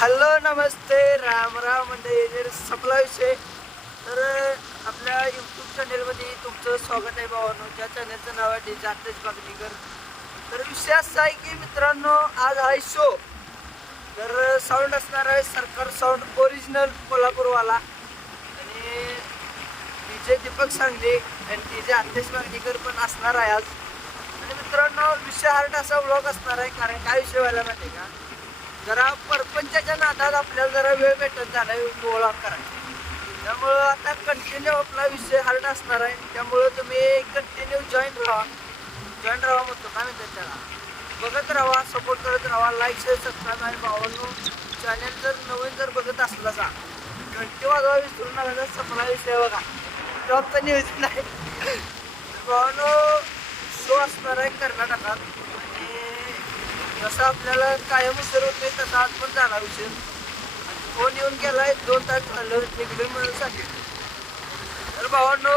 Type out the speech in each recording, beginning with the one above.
Hello नमस्ते राम राम म्हणजे संपला विषय. तर आपल्या यूट्यूब चॅनेलमध्ये तुमचं स्वागत आहे भावांनो. ज्या चॅनेलचं नाव आहे डीजे आतेश बागणीकर. तर विषय असा आहे की मित्रांनो, आज आहे शो. तर साऊंड असणार आहे सरकार साऊंड ओरिजिनल कोल्हापूरवाला, आणि डीजे दीपक सांगली आणि डीजे आतेश बागणीकर पण असणार आहे आज. आणि मित्रांनो, विषय हार्ट असा व्लॉग असणार आहे. कारण काय विषय व्हायला माहिती का, जरा परपंचाच्या नादात आपल्याला जरा वेळ भेटत झाला गोळा करायचा. त्यामुळं आता कंटिन्यू आपला विषय हार्ड असणार आहे. त्यामुळं तुम्ही कंटिन्यू जॉईन राहा म्हणतो, काय म्हणतात त्याला, बघत राहा, सपोर्ट करत राहा, लाईक शेअर सबस्क्राईब. आणि भावांनो, चॅनल जर नवीन जर बघत असला सा घंटी वाजवा विसरू नका. सपना विषय बघा, जॉबचं नियोजन आहे. भावांनो, शो असणार आहे कर्नाटकात. जसं आपल्याला कायम उसर होते तसा आज पण झाला विषय. फोन येऊन गेलाय 2 तास झालं निघले म्हणून सांगितलं. तर भावांनो,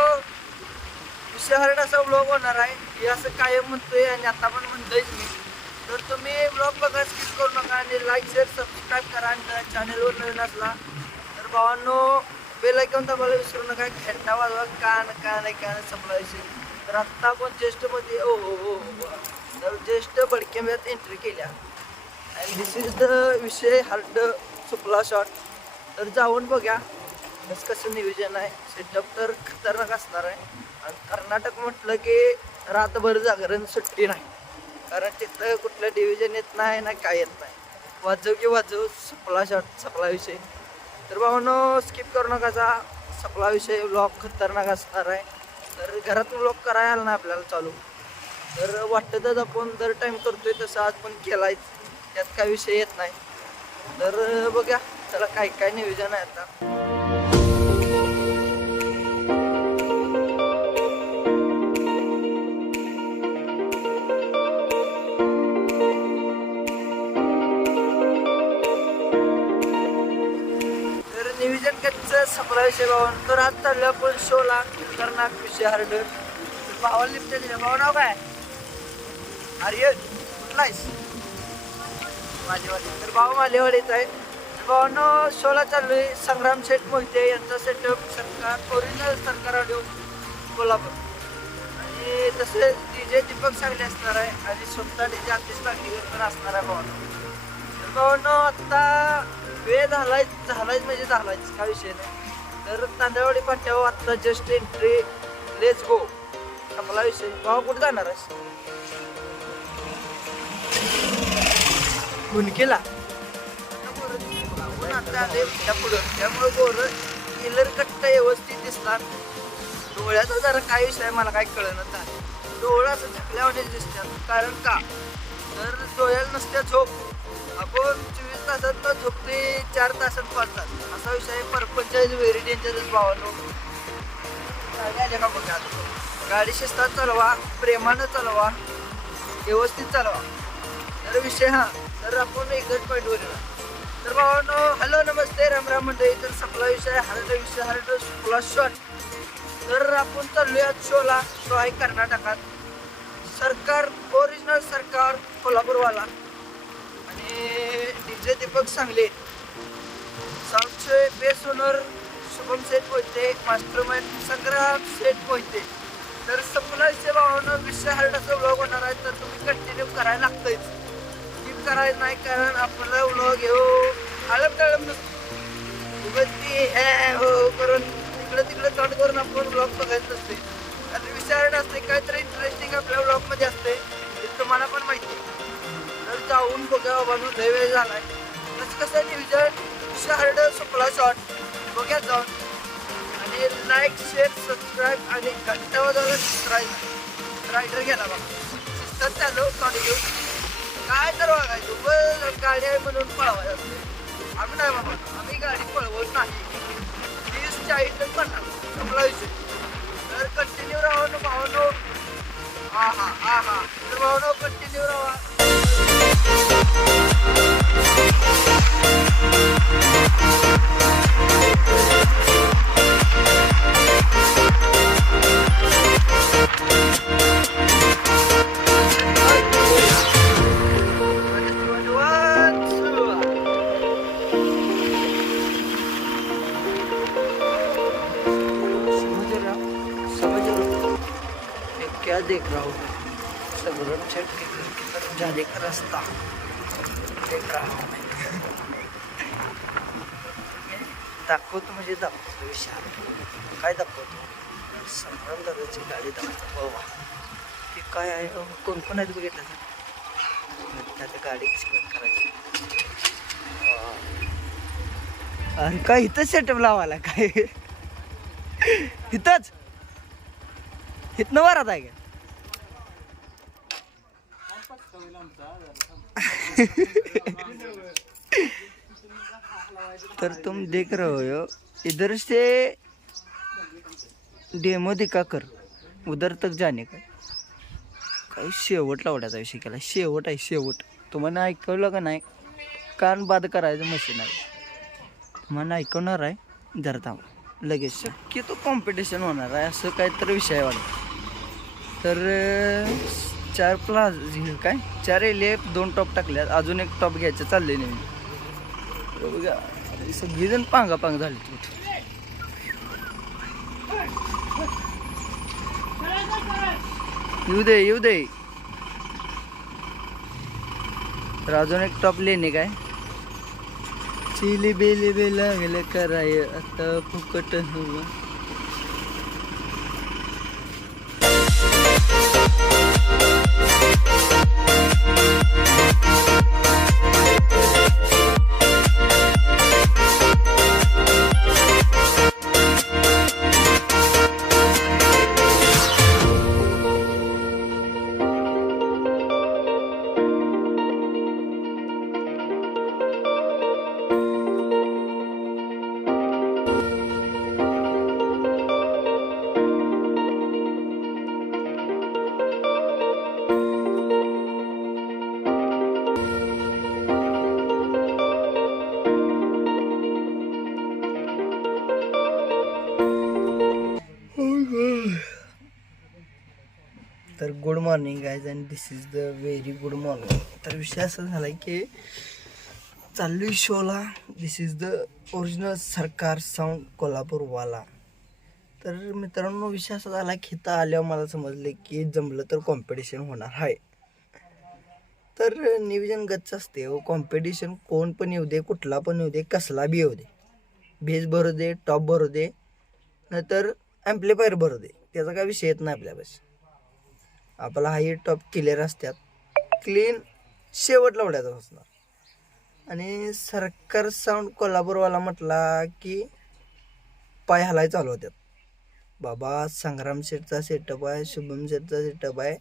विषय हार्ड असा ब्लॉग होणार आहे हे असं कायम म्हणतोय आणि आता पण म्हणतोयच मी. तर तुम्ही ब्लॉग बघा, स्किप करू नका आणि लाईक शेअर सबस्क्राईब करा. आणि चॅनलवर नवीन असला तर भावांनो बेल आयकॉन दाबायला विसरू नका. घंटा वाजवा, का नाही संपला विषय. तर आत्ता आपण ज्येष्ठमध्ये तर ज्येष्ठ बडकेम्यात एंट्री केल्या. अँड दिस इज द विषय हार्ड सुपला शॉट. तर जाऊन बघा कसं नियोजन आहे. सेटअप तर खतरनाक असणार आहे. आणि कर्नाटक म्हटलं की रातभर जागरण सुट्टी नाही. कारण तिथं कुठलं डिव्हिजन येत नाही ना काय येत नाही. वाजव की वाजव, सपला शॉट, सपला विषय. तर भावांनो, स्किप करू नका. सपला विषय व्लॉग खतरनाक असणार आहे. तर घरात व्लॉग करायला आला ना आपल्याला चालू, तर वाटतच आपण दर टाईम करतोय तसं आज पण केलायच. त्यात काय विषय येत नाही. तर बघा त्याला काय काय नियोजन आहे आता. तर नियोजन कधीच सपला विषय भावानं. तर आज चाललो आपण शोला खतरनाक विषय हार्ड. भावाला लिफ्ट दिलं. भाऊ नाव काय? आर्यन. कुठला आहेस? माझेवाडी. तर भाऊ मालेवाडीत आहे. भावांनो, शोला चालू आहे संग्राम शेठ मोहिते यांचा सेटअप, सरकार ओरिजिनल सरकार ऑडिओ कोल्हापूर. आणि तसेच डीजे दीपक सांगली असणार आहे आणि स्वतः डीजे आतिश बागणीकर पण असणार आहे भावांनो. तर भावांनो, आत्ता वेळ झालायच म्हणजे झालायच, काय विषय नाही. तर तांदळवाडी पाट्यावर आत्ता जस्ट एंट्री. Let's go. आपला विषय. भाऊ कुठे जाणार आहेस? गुणकेला. आता आले त्या पुढं, त्यामुळे गोरं किलर कट्ट व्यवस्थित दिसणार. डोळ्याचा जरा काय विषय आहे मला काय कळणं नाही. डोळा असं झाकल्यावर दिसतात. कारण का, तर डोळ्याला नसत्या झोप. आपण 24 तासात न झोपते 4 तासात 5 तास असा विषय आहे. परपंच व्हेरी डेंजरस भावानो. गाडी आल्या का बघा. गाडी शिस्तात चालवा, प्रेमानं चालवा, व्यवस्थित चालवा. तर विषय हा, तर आपण एक्झॅक्ट पॉईंटवर येऊ. तर भावानो, हॅलो नमस्ते राम राम मंडळी. तर सपला विषय हार्ड सुपला शॉट. तर आपण चाललोय आज शोला. शो आहे कर्नाटकात. सरकार ओरिजिनल सरकार कोल्हापूरवाला आणि डीजे दीपक सांगले, साऊंडचे बेस ओनर शुभम सेठ मोहिते, मास्टर माइंड संग्राम सेठ मोहिते. तर सपला विषय भावानो, विषय हार्ड असं व्लॉग होणार आहे. तर तुम्ही कंटिन्यू करायला लागतंच, स्किप करायचं नाही. कारण आपला व्लॉग घेऊ आळम टाळम नसतो. उगती हे हो करून तिकडं तोंड करून आपण व्लॉग बघायचं नसते. आणि विषय हार्ड असते, काहीतरी इंटरेस्टिंग आपल्या व्लॉगमध्ये असते, हे तुम्हाला पण माहिती. तर जाऊन बघा बाबांनो, लय वेळ झालाय. कसं नियोजन विषय हार्ड सुपला शॉट बघा जाऊन. आणि लाईक शेअर सबस्क्राईब आणि घंटा वाजवायला सबस्क्राईब. रायडर गेला बाबा, शिस्तात चालू तोंड घेऊन. काय तर बघायचं बस, गाडी आहे म्हणून पळवायचं असते. आम्ही नाही बाबा, आम्ही गाडी पळवत नाही. 30-40 पडणार आपला विषय. तर कंटिन्यू राहा ना भावानो. हा तर भावानो कंटिन्यू राहा. देख रहा हूँ सगळं चेक किधर जाने का रास्ता देख रहा हूँ मैं. दाखवतो म्हणजे दाखवतो विशाल काय दाखवतो संग्राम दादाची गाडी दाखवतो बाबा ती काय आहे कोण कोण आहेत बघितलं तर आता गाडी कशी बंद करायची. अरे काय इथंच सेटअप लावायला काय इथंच इथनं वरात आहे का. तर तुम देख रहे हो इधर से डेमो दिखाकर उधर तक जाने का. काही शेवट लावण्याचा विषय केला. शेवट आहे शेवट. तुम्हाला ऐकवलं का नाही कान बाद करायचं मशीन आहे. तुम्हाला ऐकवणार आहे जरा थांबा लगेच शक्यतो कॉम्पिटिशन होणार आहे असं काहीतरी विषय वाटत. तर 4 प्लाझ काय 4 एलेप 2 टॉप टाकल्यात अजून एक टॉप घ्यायचं चाललंय नाही बघा. सगळीजण पांगापांग झाली तू. येऊ दे तर अजून एक टॉप लेणे काय चिली बेली बेला गेले कराय आता फुकट हवं. तर good morning guys and this is the very good morning. तर विषय असा झाला की चालू शोला दिस इज द ओरिजिनल सरकार साऊंड कोल्हापूरवाला. तर मित्रांनो विषय असा झाला की इथं आल्यावर मला समजले की जमलं तर कॉम्पिटिशन होणार आहे. तर नियोजन गच्च असते व कॉम्पिटिशन कोण पण येऊ दे कुठला पण येऊ दे कसला बी येऊ दे बेस भरू दे टॉप भरू दे नाहीतर ॲम्प्लिफायर भरू दे त्याचा काय विषय येत नाही आपल्यापाशी. आपला हाई टॉप क्लिअर असतात क्लीन शेवट लावण्याचा असणार. आणि सरकार साऊंड कोल्हापूरवाला म्हटला की पाय हलाय चालू होत्यात. बाबा संग्राम शेठचा सेटअप आहे शुभम शेठचा सेटअप आहे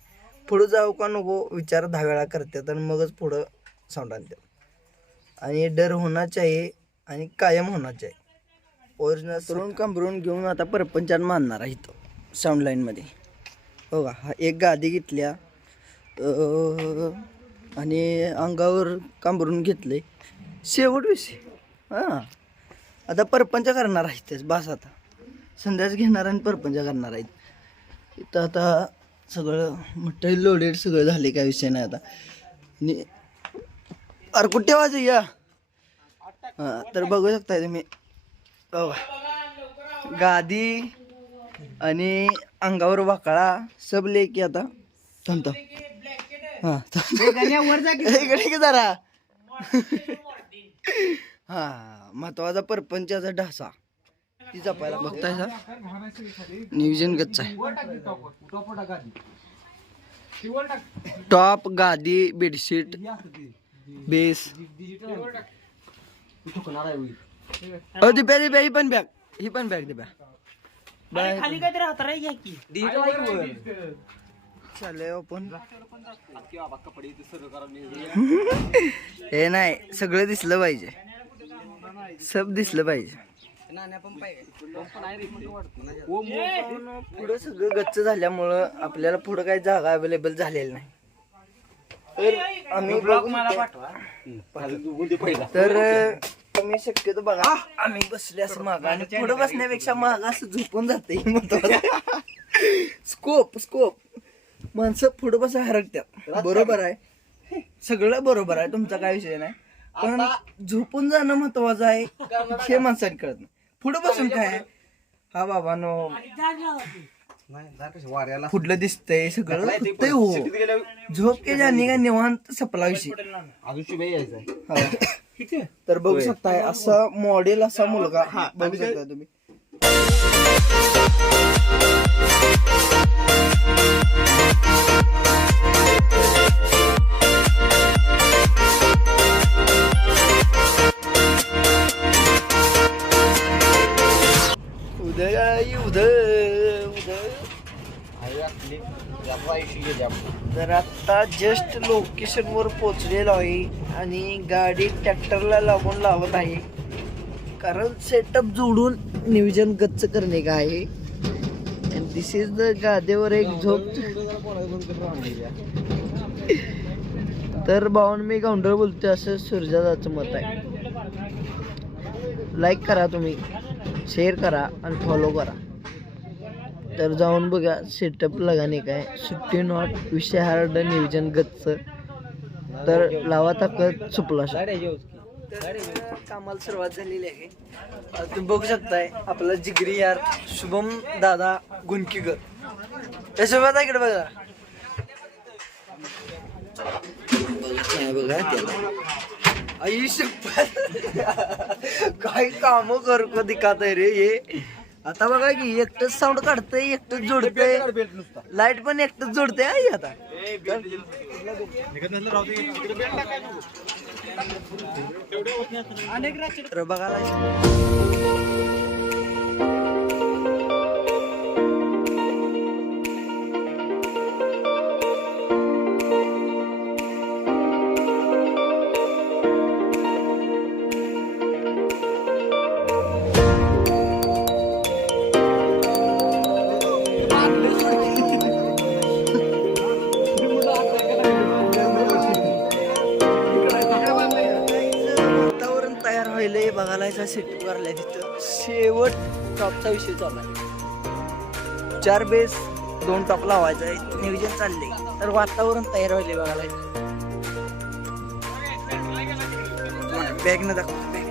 पुढं जाऊ का नको विचार 10 वेळा करतात आणि मगच पुढं साऊंड आणतात. आणि डर होना चाहिए आणि कायम होना चाहिए. ओरिजिनल तरुण कांबरून घेऊन आता परपंचान मानणार आहे इथं साऊंड लाईनमध्ये. बघा हा एक गादी घेतल्या आणि अंगावर कांबरून घेतले शेवट विषय. हां आता परपंच करणार आहेत बस. आता संध्याच घेणार आणि परपंच करणार आहेत. इथं आता सगळं मोठं लोडेड सगळं झाले काय विषय नाही आता. आणि अरे कुठे वाजे या हां तर बघू शकता तुम्ही गादी आणि अंगावर वाकळा सब लेकी आता थांबतो. हां इकडे जरा हां महत्वाचा परपंचाचा ढासा ती जपायला बघताय का. नियोजन गच्च आहे. टॉप गादी बेडशीट बेस दिप्या ही पण बॅग दिप्या खाली काहीतरी हाताला घ्या की चालय आपण. हे नाही सगळं दिसलं पाहिजे सब दिसलं पाहिजे. पुढं सगळं गच्च झाल्यामुळं आपल्याला पुढं काही जागा अवेलेबल झालेली नाही. तर आम्ही तर तुम्ही शक्यतो बघा आम्ही बसले असं मागा आणि पुढं बसण्यापेक्षा मागा असं झोपून जाते. स्कोप माणसं पुढं बसा हरकत्यात बरोबर आहे सगळं बरोबर आहे तुमचा काय विषय नाही पण झोपून जाणं महत्वाचं आहे हे माणसाने कळत नाही. पुढं बसून काय हा बाबा नो कुठलं दिसतंय सगळं दिसतंय हो. झोप के जाणे का निवांत सपला विषय. तर बघू शकताय असा मॉडेल असा मुलगा बघू शकता तुम्ही. उदय आई उदय उदय. तर आता जस्ट लोकेशन वर पोहोचलेलो आहे आणि गाडी ट्रॅक्टरला लागून लावत आहे कारण सेटअप जोडून नियोजन गच्च करणे का आहे. अँड दिस इज द गादेवर एक झोप. तर भाऊन मी गावंडळ बोलतोय असं सूर्यदाचं मत आहे. लाईक करा तुम्ही, शेअर करा आणि फॉलो करा. तर जाऊन बघा सेटअप लगाने काय सुट्टी नॉट विषय हार्ड नियोजन गच्च. तर लावा ताकद चुपला. कामाला सुरुवात झालेली आहे. तुम्ही बघू शकताय आपला जिगरी यार शुभम दादा गुंकीकर. त्यासोबत इकडे बघा बघा त्याला आयुष्य काही काम कर दिखात आहे रे हे. आता बघा की एकटच साऊंड काढतंय, एकटच जोडतंय, लाईट पण एकटच जोडतंय. आई आता तर बघायला बघायला सेट करलाय तिथं. शेवट टॉपचा विषय चालू आहे. 4 बेस 2 टॉप लावायचा आहे नियोजन चाललंय. तर वातावरण तयार व्हायलंय बघायला. बॅग न दाखव बॅग.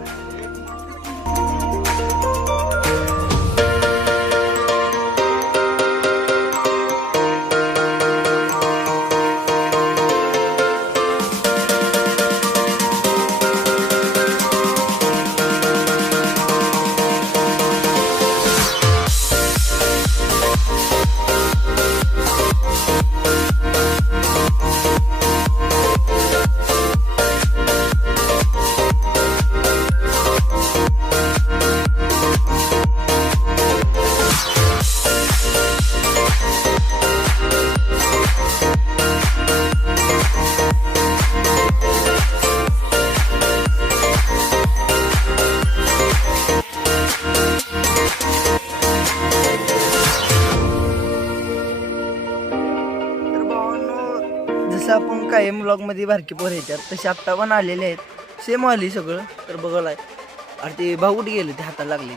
आपण कायम ब्लॉग मध्ये बारकी पोर येतात तसे आत्ता पण आलेले आहेत. सेम आली सगळं. तर बघायला अरे ते भाऊ कुठे गेले ते हाताला लागले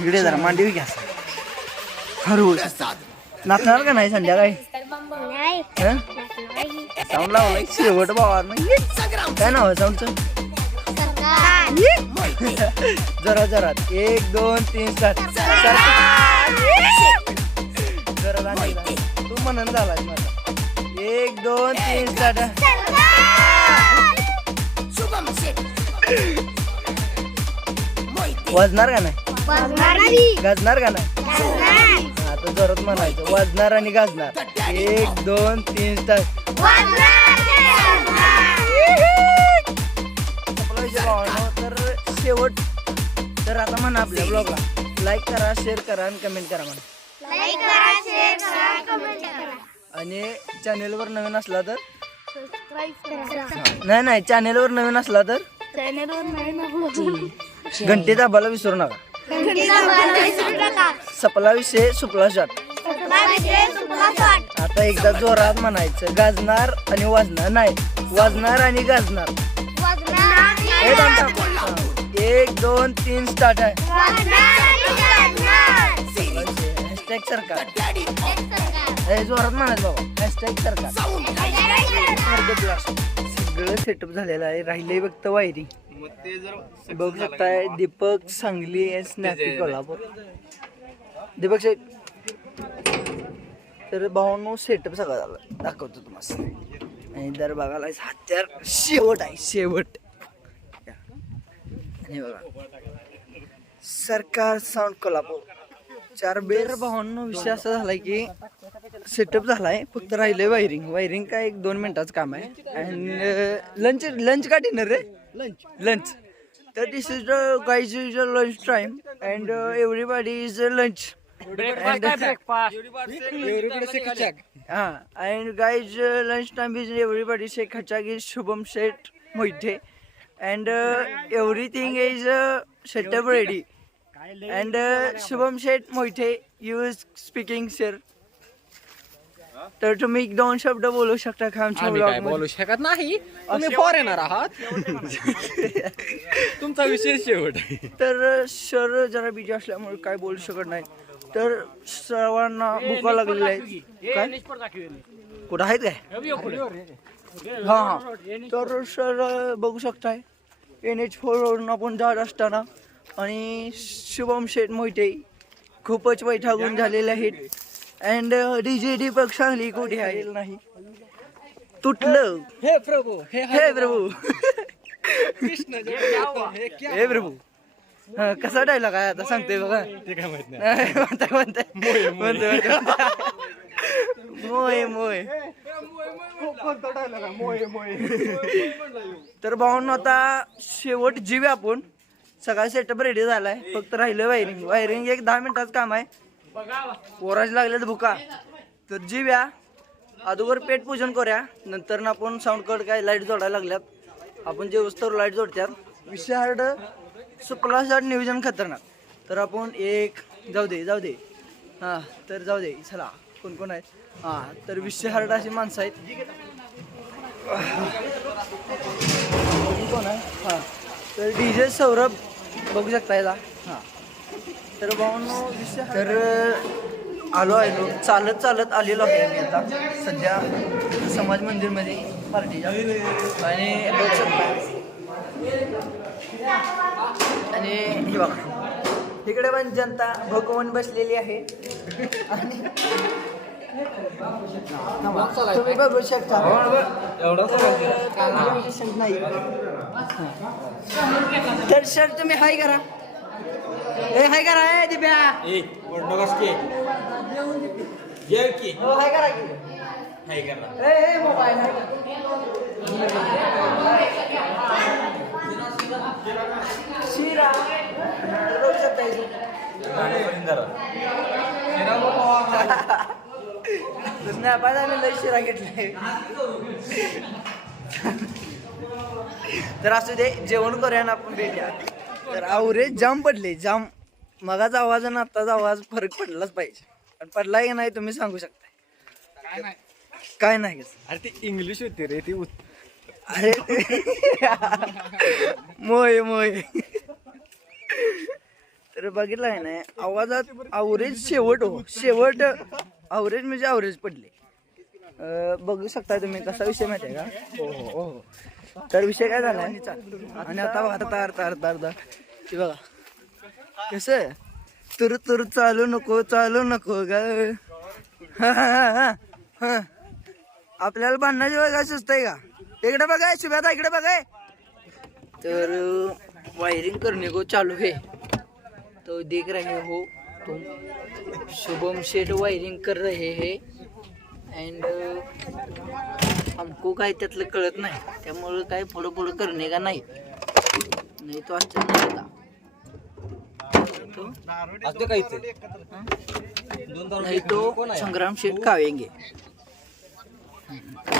इकडे जरा मांडवी घ्या. नाचणार का नाही संध्याकाळी? साऊंड लावलाय शेवट भावा. काय नाव आहे साऊंडचं? जरा जरा 1 2 3 स्टार्ट. जरा तू म्हणून झालाय माझा. 1 2 3 स्टार्ट. वाजणार का नाही? गाजणार का नाही? आता जोरात म्हणायचं वाजणार आणि गाजणार. 1 2 3 स्टार्ट. तर शेवट. तर आता म्हणा आपल्या ब्लॉगला लाईक करा, शेअर करा आणि कमेंट करा म्हणा. आणि चॅनेलवर नवीन असला तर नाही चॅनेलवर नवीन असला तर घंटी दाबायला विसरू नका. सपला विषय सुपला शॉट. आता एकदा जोरात म्हणायचं गाजणार आणि वाजणार नाही. वाजणार आणि गाजणार. 1 2 3 स्टार्ट आहे. हॅशटॅग सरकार. जोरात म्हणायचं बाबा हॅशटॅग सरकार. सगळं सेटअप झालेलं आहे. राहिलंय फक्त वायरी. बघू शकताय दीपक सांगली स्नॅपी कोल्हापूर. दीपक साहेब. तर भावांनो सेटअप सगळं झालं दाखवतो तुम्हाला. आणि जर बघायला हत्यार शेवट आहे शेवट. आणि बघा सरकार साऊंड कोल्हापूर 4 बेर. भावांनो विषय असा झालाय की सेटअप झालाय, फक्त राहिलंय वायरिंग काय 1-2 मिनिटाचं काम आहे. अँड लंच का डिनर रे? लंच. तर this is the guys is lunch time and everybody is lunch. And guys, lunch time is everybody say Khachag is Shubham Shet Moite, and everything is set up ready. And Shubham Shet Moite, you is speaking sir. तर तुम्ही 2 शब्द बोलू शकता का आमच्या आम्ही काय बोलू शकत नाही, तुम्ही फॉरेनर आहात. तुमचा विषय शेवट. तर सर जरा बिजी असल्यामुळे काय बोलू शकत नाही. तर सर्वांना भुका लागलेल्या आहेत. काय कुठं आहेत काय? हा. तर सर बघू शकताय NH4 वरून आपण जात असताना आणि शुभम शेठ मोहिते खूपच वैतागून झालेले आहेत. अँड DJ दीपक सांगली कुठे आहे नाही, तुटलं. हे प्रभू, हे प्रभू, हे प्रभू. कसा डायलॉग आहे आता सांगते बघा. ते काय माहित नाही. मोय मोय. तर भाऊन आता शेवट जीव आपण सगळा सेटअप रेडी झालाय, फक्त राहिलं वायरिंग 1-10 मिनिटाचं काम आहे. पोराज लागले भुका. तर जीव्या अगोदर पेट पूजन करूया, नंतर ना आपण साऊंड कट काय लाईट जोडायला लागल्यात. आपण जे वस्तूवर लाईट जोडतात विषय हार्ड सुपला शॉट नियोजन खतरनाक. तर आपण एक जाऊ दे हां. तर जाऊ दे चला कोण आहेत. हां तर विषय हार्ड अशी माणसं आहेत. कोण आहे? हां तर DJ सौरभ बघू शकता याला. हां तर भाऊंनो विषय तर आलो चालत आलेलो आहे आम्ही आता सध्या समाज मंदिरमध्ये पार्टीच्या. आणि बघू शकता आणि हे बघा इकडे पण जनता भगवून बसलेली आहे. आणि तुम्ही बघू शकता नाही. तर सर तुम्ही हाय करा. हाय करा दिप्या. हाय करा की मोबाईल शिरा लय शिरा घेतलाय. तर असू दे जेवण करूया ना आपण भेटूया. तर आवरे जाम पडले जाम. मगाचा आवाज आणि आत्ताचा आवाज फरक पडलाच पाहिजे. पण पडला की नाही तुम्ही सांगू शकता. काय नाही अरे ती इंग्लिश होती रे ती. अरे मोय मोय. तर बघितलं आहे ना आवाजात अवरेज शेवट अवरेज म्हणजे अवरेज पडले. बघू शकता तुम्ही कसा विषय माहिती आहे का. हो. तर विषय काय झाला आणि आता बघा तार ते बघा कसं तुर चालू नको ग. आपल्याला भांडणाची बघा सुचतंय का. इकडे बघाय शुभ्याता इकडे बघाय. तर वायरिंग करने को चालू है तो देख रहे हो तुम. शुभम शेठ वायरिंग कर रहे हैं अँड हमको काय त्यातलं कळत नाही, त्यामुळं काय पुढं करणे का नाही तो आजच्या नाही तो संग्राम शेठ कावेंगे.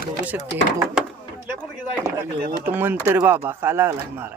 बघू शकते तो मंतर बाबा का लागला मारा.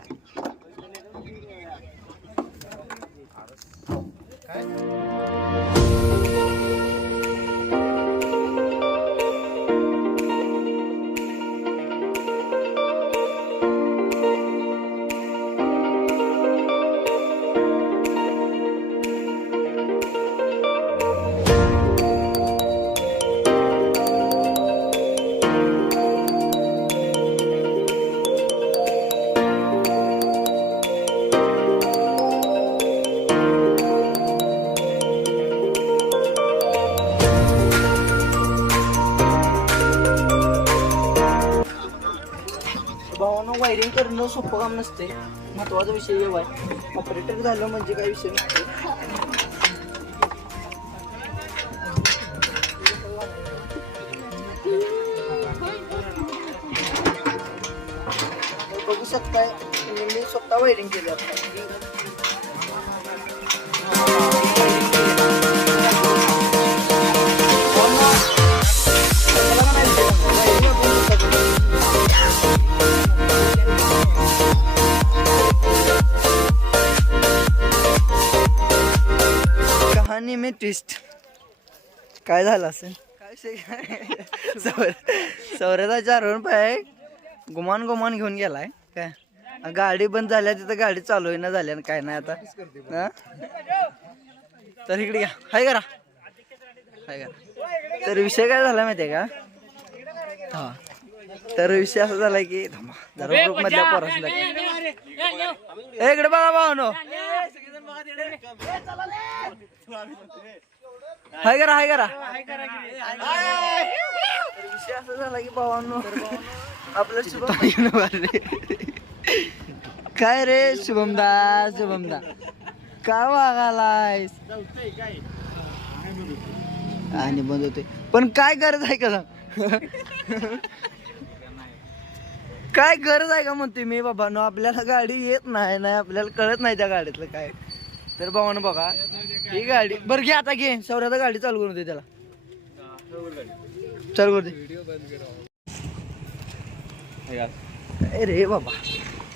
भावानं वायरिंग करणं सोपं काम नसते. महत्वाचा विषय एवढा आहे. ऑपरेटर झालं म्हणजे काही विषय नसते. बघू शकताय मी स्वतः वायरिंग केलं आता. कहाणी में ट्विस्ट काय झालं असेल काय सौर्याचा चारवरून पाय गुमान घेऊन गेलाय काय गाडी बंद झाल्या तिथं गाडी चालू ना झाल्या काय नाही आता हा? तर इकडे घ्या हाय करा तर विषय काय झाला माहितीये का हा तर विषय असा झाला की जरा ग्रुप मधल्या पोरांना इकडे बघा भावनो हाय करा विषय असा झाला की भावांनो आपलं शुभम काय रे शुभमदा काय वागालायस आणि बंद होते पण काय गरज आहे का काय गरज आहे का म्हणते मी बाबा नो आपल्याला गाडी येत नाही आपल्याला कळत नाही त्या गाडीतलं काय तर भावानं बघा ही गाडी बरं घे आता घे सौर्याचा गाडी चालू करून दे त्याला चालू कर दे काय रे बाबा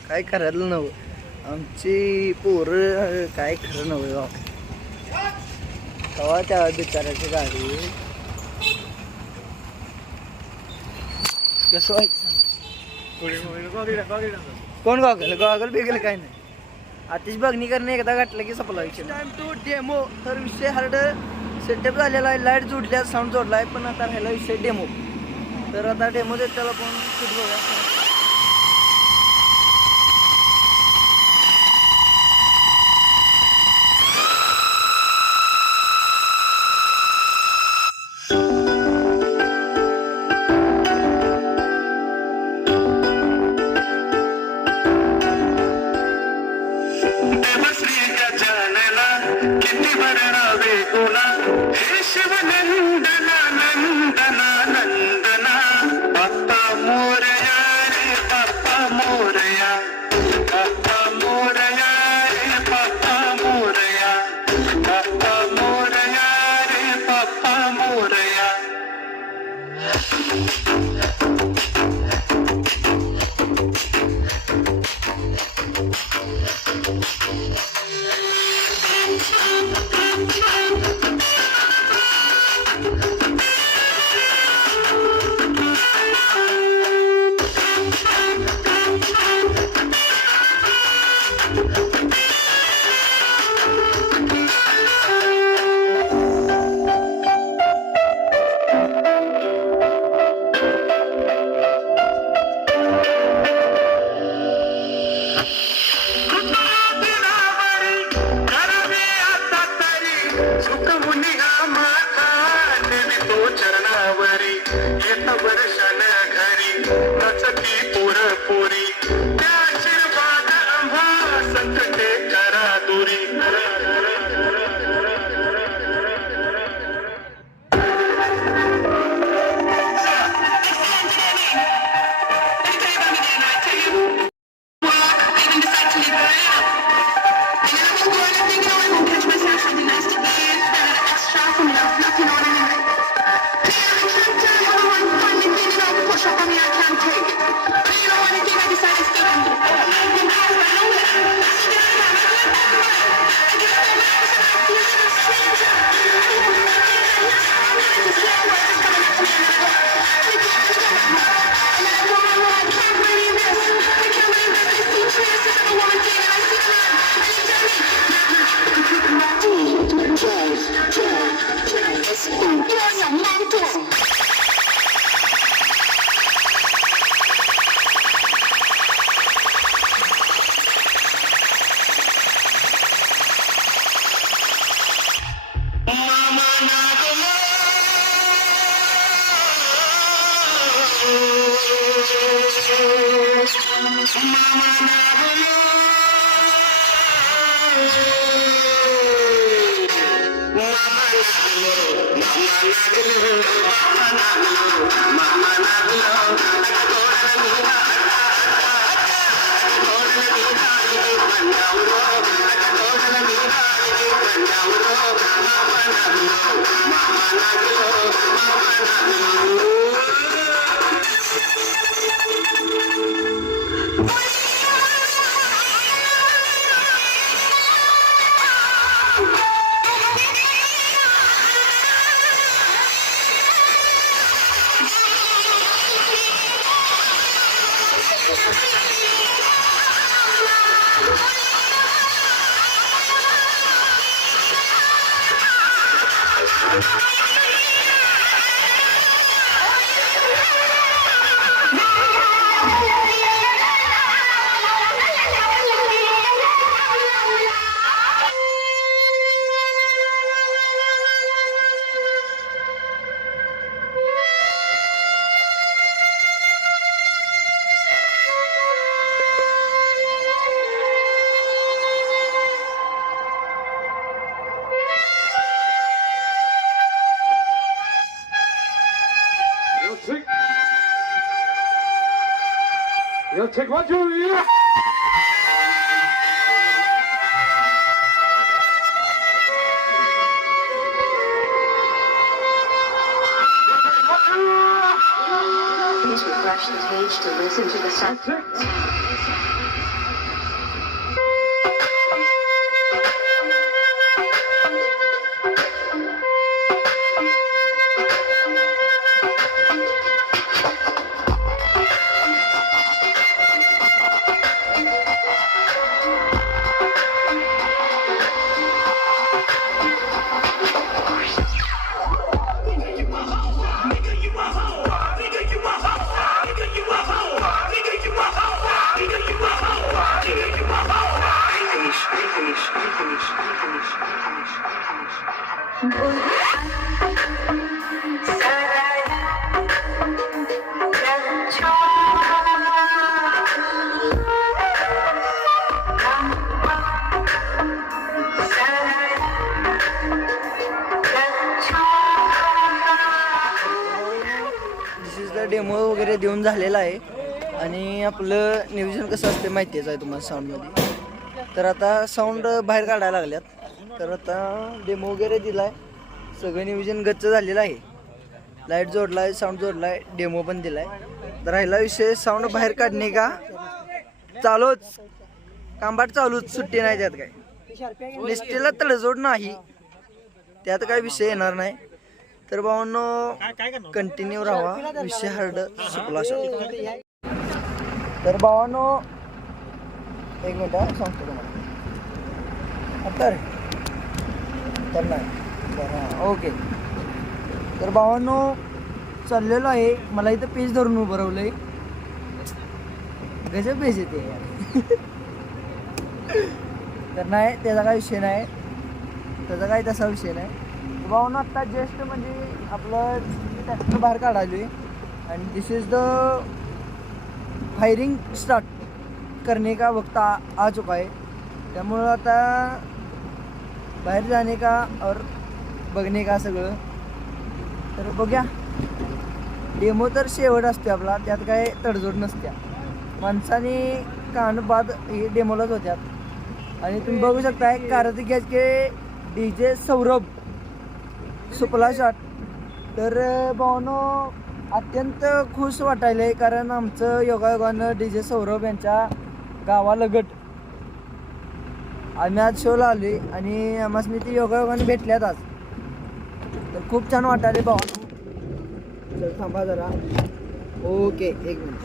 काय करायला नव्हतं आमची पोरं काय खरं नव्हे बाबा तेव्हा त्या बिचाराची गाडी कसं व्हायचं कोण गॉगल बिगल काय नाही आतिश बघणी करणे एकदा गाठलं की सपला विषय टाइम टू डेमो तर विषय हार्ड सेटअप झालेला आहे लाईट जोडल्या साऊंड जोडला आहे पण आता राहिला विषय डेमो तर आता डेमो देत त्याला पण शूट बघा You'll take one, two, yeah. Please refresh the page to listen to the sound. Demo वगैरे देऊन झालेला आहे आणि आपलं नियोजन कसं असते माहितीच आहे तुम्हाला साऊंडमध्ये. तर आता साऊंड बाहेर काढायला लागल्यात. तर आता डेमो वगैरे दिलाय, सगळं नियोजन गच्च झालेलं आहे. लाईट जोडलाय, साऊंड जोडलाय, डेमो पण दिलाय. तर राहिला विषय साऊंड बाहेर काढणे का चालूच, कांबाट चालूच, सुट्टी नाही त्यात काय. निष्ठेला तडजोड नाही, त्यात काय विषय येणार नाही. तर भावांनो कंटिन्यू राहा, विषय हार्ड सुपला. तर भावांनो एक मिनिट सांगतो तुम्हाला. तर नाही बरं हां ओके. तर भावांनो चाललेलो आहे, मला इथं पेज धरून उभं राहिलंय. गजब पेज येते यार. तर नाही त्याचा काय विषय नाही, त्याचा काय तसा विषय नाही. भावना आत्ता जस्ट म्हणजे आपलं ट्रॅक्टर बाहेर काढायलो आहे आणि दिस इज द फायरिंग स्टार्ट करने का वक्त आ चुका है. त्यामुळं आता बाहेर जाणे का और बघणे का सगळं. तर बघूया, डेमो तर शेवट असते आपला, त्यात काय तडजोड नसत्या. माणसाने कान बाद हे डेमोलाच होत्यात. आणि तुम्ही बघू शकताय कार्तिक के DJ सौरभ सुपला शॉट. तर भावनो अत्यंत खुश वाटायलंय, कारण आमचं योगायोगानं DJ सौरभ यांच्या गावालगत आम्ही आज शोला आलोय आणि आम्हाला ती योगायोगाने भेटल्यात आज. तर खूप छान वाटायले भावनो. चल थांबा जरा, ओके एक मिनिट.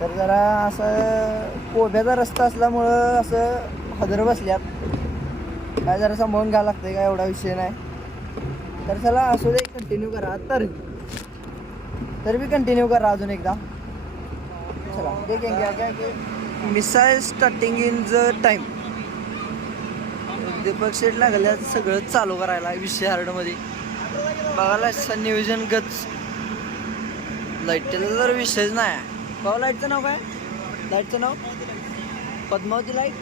तर जरा असं कोब्याचा रस्ता असल्यामुळं असं हदर बसल्यात, काय जरा सांभाळून घ्यावं लागतंय, काय एवढा विषय नाही. तर चला असू दे, कंटिन्यू करा. तर मी कंटिन्यू करा अजून एकदा. चला देखेंगे missile starting in the time. Deepak Shet लागल्या सगळं चालू करायला विषय हार्डमध्ये. बघायला नियोजन गच. लाईटचा तर विषयच नाही. भाऊ लाईटचं नाव काय? लाईटचं नाव पद्मावती लाईट.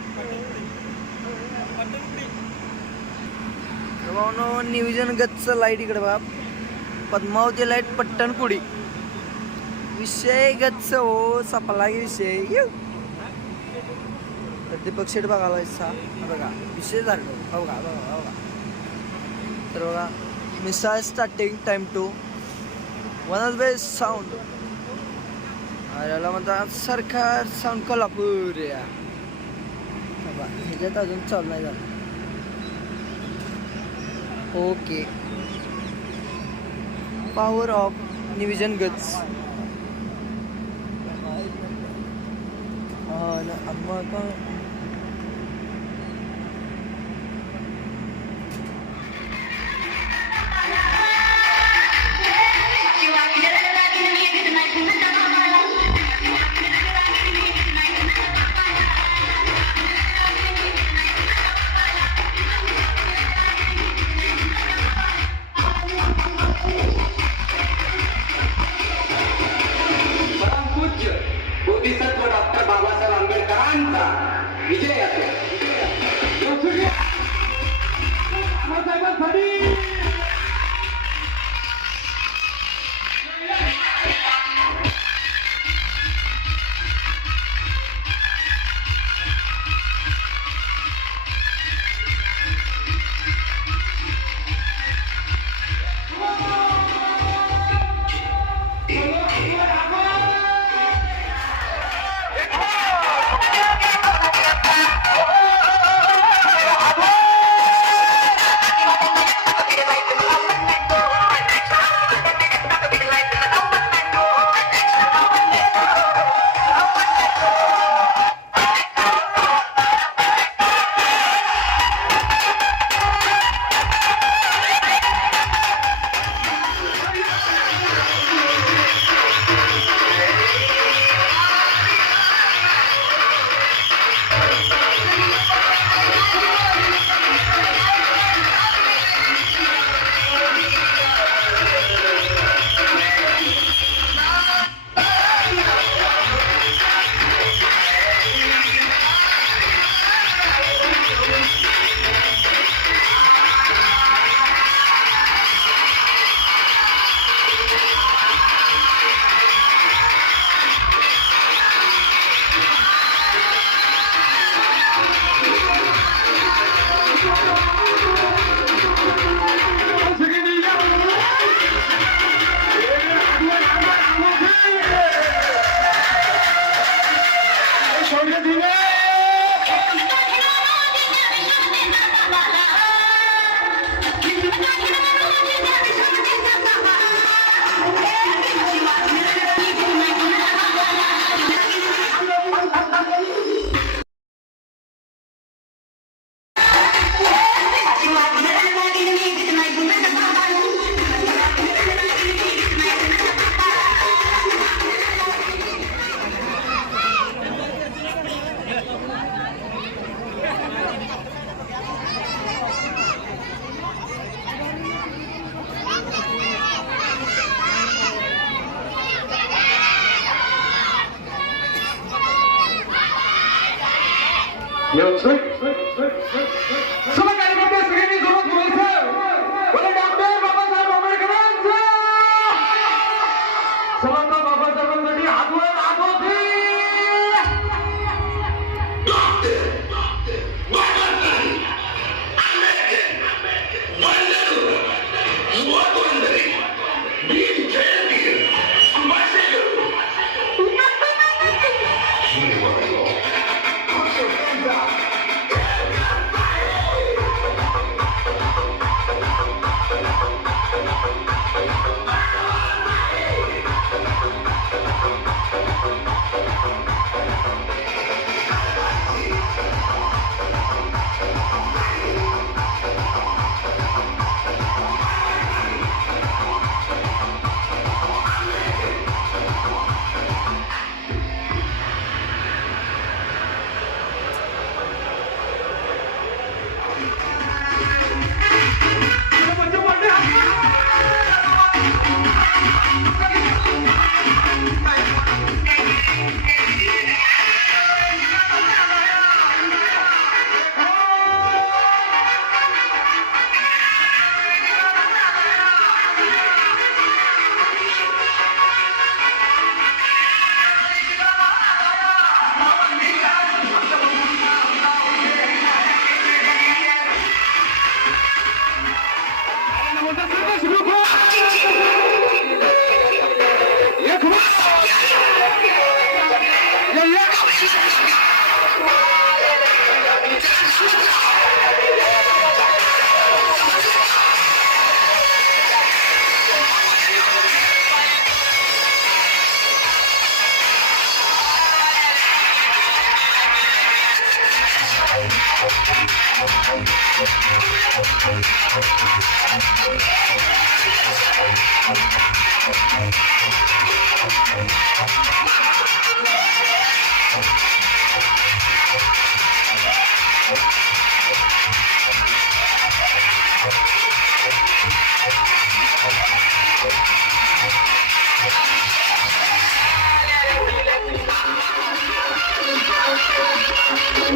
निविजन गच्च लाईट इकडे बघा. पद्मावती लाईट पट्टणकुडी. विषय गच्च हो सपला विषय. दीपक शेठ बघायला बघा विषय झाला. बघा बघा बघा. तर बघा Misal starting time to one of best sound. याला म्हणतात सरकार साऊंड कोल्हापूर. ह्याच्यात अजून चालू नाही झालं. ओके पॉवर ऑफ निविजन गज. बोधिसत्व डॉक्टर बाबासाहेब आंबेडकरांचा विजय असो.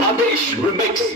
आदेश रिमिक्स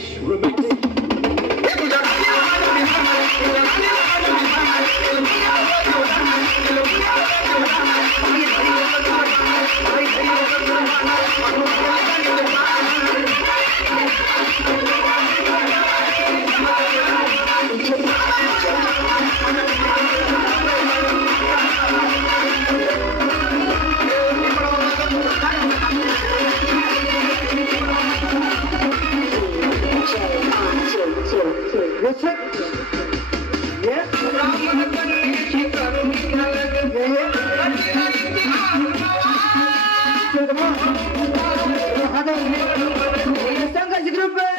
संघर्ष ग्रुप